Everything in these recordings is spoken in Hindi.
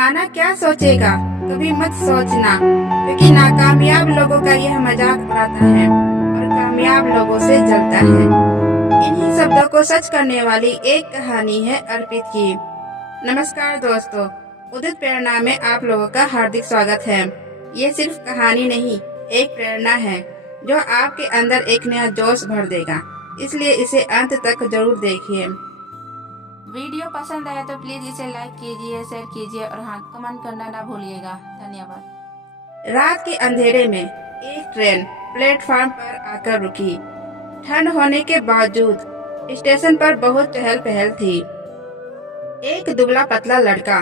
जमाना क्या सोचेगा, कभी मत सोचना, क्योंकि नाकामयाब लोगों का यह मजाक उड़ाता है और कामयाब लोगों से जलता है। इन्हीं शब्दों को सच करने वाली एक कहानी है अर्पित की। नमस्कार दोस्तों, उदित प्रेरणा में आप लोगों का हार्दिक स्वागत है। ये सिर्फ कहानी नहीं, एक प्रेरणा है जो आपके अंदर एक नया जोश भर देगा, इसलिए इसे अंत तक जरूर देखिए। वीडियो पसंद आया तो प्लीज इसे लाइक कीजिए, शेयर कीजिए और हाँ, कमेंट करना ना भूलिएगा। धन्यवाद। रात के अंधेरे में एक ट्रेन प्लेटफार्म पर आकर रुकी। ठंड होने के बावजूद स्टेशन पर बहुत चहल पहल थी। एक दुबला पतला लड़का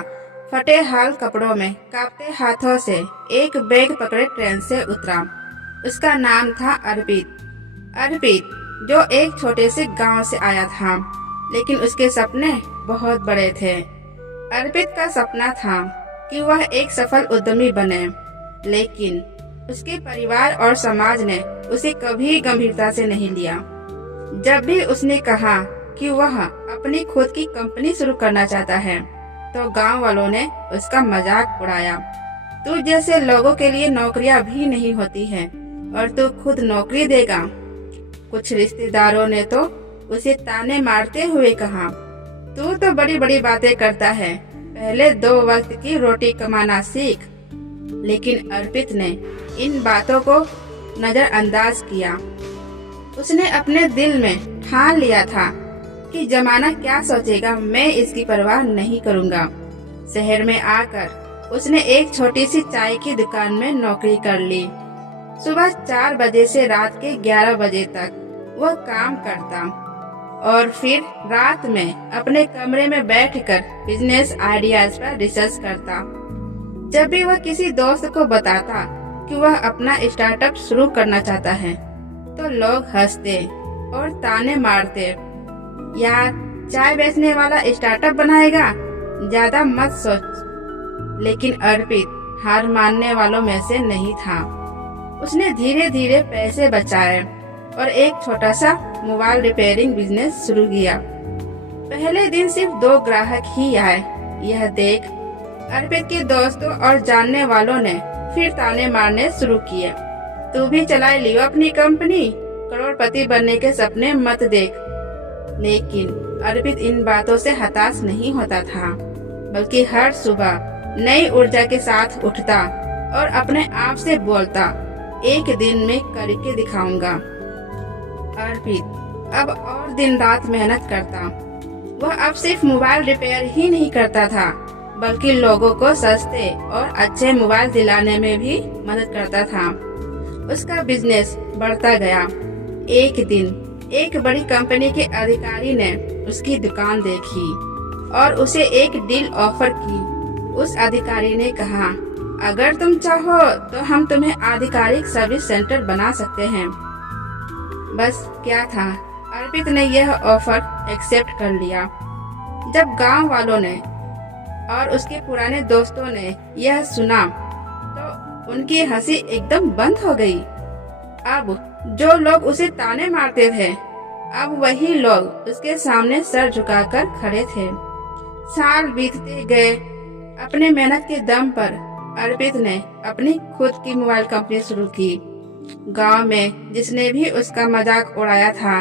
फटे हाल कपड़ों में कांपते हाथों से एक बैग पकड़े ट्रेन से उतरा। उसका नाम था अर्पित, जो एक छोटे से गांव से आया था, लेकिन उसके सपने बहुत बड़े थे। अर्पित का सपना था कि वह एक सफल उद्यमी बने, लेकिन उसके परिवार और समाज ने उसे कभी गंभीरता से नहीं लिया। जब भी उसने कहा कि वह अपनी खुद की कंपनी शुरू करना चाहता है, तो गांव वालों ने उसका मजाक उड़ाया। तू जैसे लोगों के लिए नौकरियां भी नहीं होती हैं और तू खुद नौकरी देगा। कुछ रिश्तेदारों ने तो उसे ताने मारते हुए कहा, तू तो बड़ी बड़ी बातें करता है, पहले 2 वक्त की रोटी कमाना सीख। लेकिन अर्पित ने इन बातों को नजरअंदाज किया। उसने अपने दिल में ठान लिया था कि जमाना क्या सोचेगा, मैं इसकी परवाह नहीं करूंगा। शहर में आकर उसने एक छोटी सी चाय की दुकान में नौकरी कर ली। सुबह 4 बजे से रात के 11 बजे तक वह काम करता और फिर रात में अपने कमरे में बैठकर बिजनेस आइडियाज पर रिसर्च करता। जब भी वह किसी दोस्त को बताता कि वह अपना स्टार्टअप शुरू करना चाहता है, तो लोग हंसते और ताने मारते, यार चाय बेचने वाला स्टार्टअप बनाएगा, ज्यादा मत सोच। लेकिन अर्पित हार मानने वालों में से नहीं था। उसने धीरे धीरे पैसे बचाए और एक छोटा सा मोबाइल रिपेयरिंग बिजनेस शुरू किया। पहले दिन सिर्फ 2 ग्राहक ही आए। यह देख अर्पित के दोस्तों और जानने वालों ने फिर ताने मारने शुरू किए, तू भी चला लियो अपनी कंपनी, करोड़पति बनने के सपने मत देख। लेकिन अर्पित इन बातों से हताश नहीं होता था, बल्कि हर सुबह नई ऊर्जा के साथ उठता और अपने आप से बोलता, एक दिन में करके दिखाऊंगा। अर्पित अब और दिन रात मेहनत करता। वह अब सिर्फ मोबाइल रिपेयर ही नहीं करता था, बल्कि लोगों को सस्ते और अच्छे मोबाइल दिलाने में भी मदद करता था। उसका बिजनेस बढ़ता गया। एक दिन एक बड़ी कंपनी के अधिकारी ने उसकी दुकान देखी और उसे एक डील ऑफर की। उस अधिकारी ने कहा, अगर तुम चाहो तो हम तुम्हें आधिकारिक सर्विस सेंटर बना सकते हैं। बस क्या था, अर्पित ने यह ऑफर एक्सेप्ट कर लिया। जब गांव वालों ने और उसके पुराने दोस्तों ने यह सुना, तो उनकी हंसी एकदम बंद हो गई। अब जो लोग उसे ताने मारते थे, अब वही लोग उसके सामने सर झुकाकर खड़े थे। साल बीतते गए। अपने मेहनत के दम पर अर्पित ने अपनी खुद की मोबाइल कंपनी शुरू की। गांव में जिसने भी उसका मजाक उड़ाया था,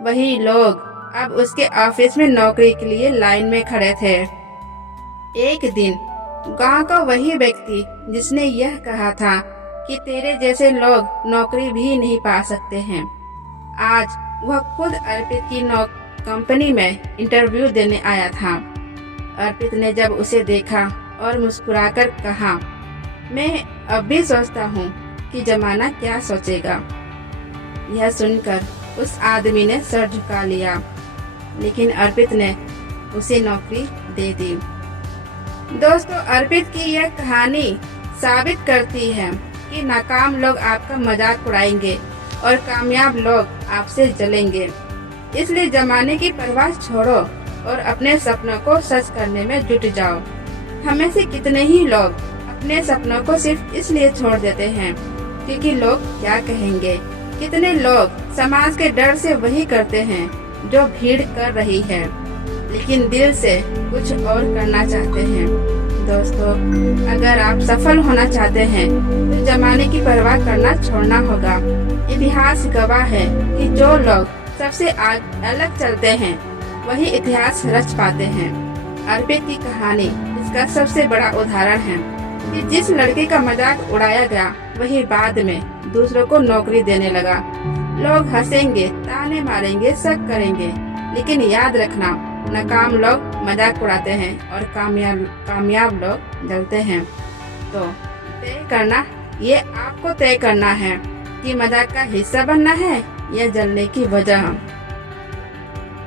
वही लोग अब उसके ऑफिस में नौकरी के लिए लाइन में खड़े थे। एक दिन गांव का वही व्यक्ति जिसने यह कहा था कि तेरे जैसे लोग नौकरी भी नहीं पा सकते हैं, आज वह खुद अर्पित की कंपनी में इंटरव्यू देने आया था। अर्पित ने जब उसे देखा और मुस्कुराकर कहा, मैं अब भी सोचता हूँ कि जमाना क्या सोचेगा। यह सुनकर उस आदमी ने सर झुका लिया, लेकिन अर्पित ने उसे नौकरी दे दी। दोस्तों, अर्पित की यह कहानी साबित करती है कि नाकाम लोग आपका मजाक उड़ाएंगे और कामयाब लोग आपसे जलेंगे। इसलिए जमाने की परवाह छोड़ो और अपने सपनों को सच करने में जुट जाओ। हमें से कितने ही लोग अपने सपनों को सिर्फ इसलिए छोड़ देते हैं क्योंकि लोग क्या कहेंगे। कितने लोग समाज के डर से वही करते हैं जो भीड़ कर रही है, लेकिन दिल से कुछ और करना चाहते हैं। दोस्तों, अगर आप सफल होना चाहते हैं तो जमाने की परवाह करना छोड़ना होगा। इतिहास गवाह है कि जो लोग सबसे अलग चलते हैं वही इतिहास रच पाते हैं। अर्पित की कहानी इसका सबसे बड़ा उदाहरण है कि जिस लड़के का मजाक उड़ाया गया वही बाद में दूसरों को नौकरी देने लगा। लोग हंसेंगे, ताने मारेंगे, शक करेंगे, लेकिन याद रखना, नाकाम लोग मजाक उड़ाते हैं और कामयाब लोग जलते हैं। तो ये आपको तय करना है कि मजाक का हिस्सा बनना है या जलने की वजह।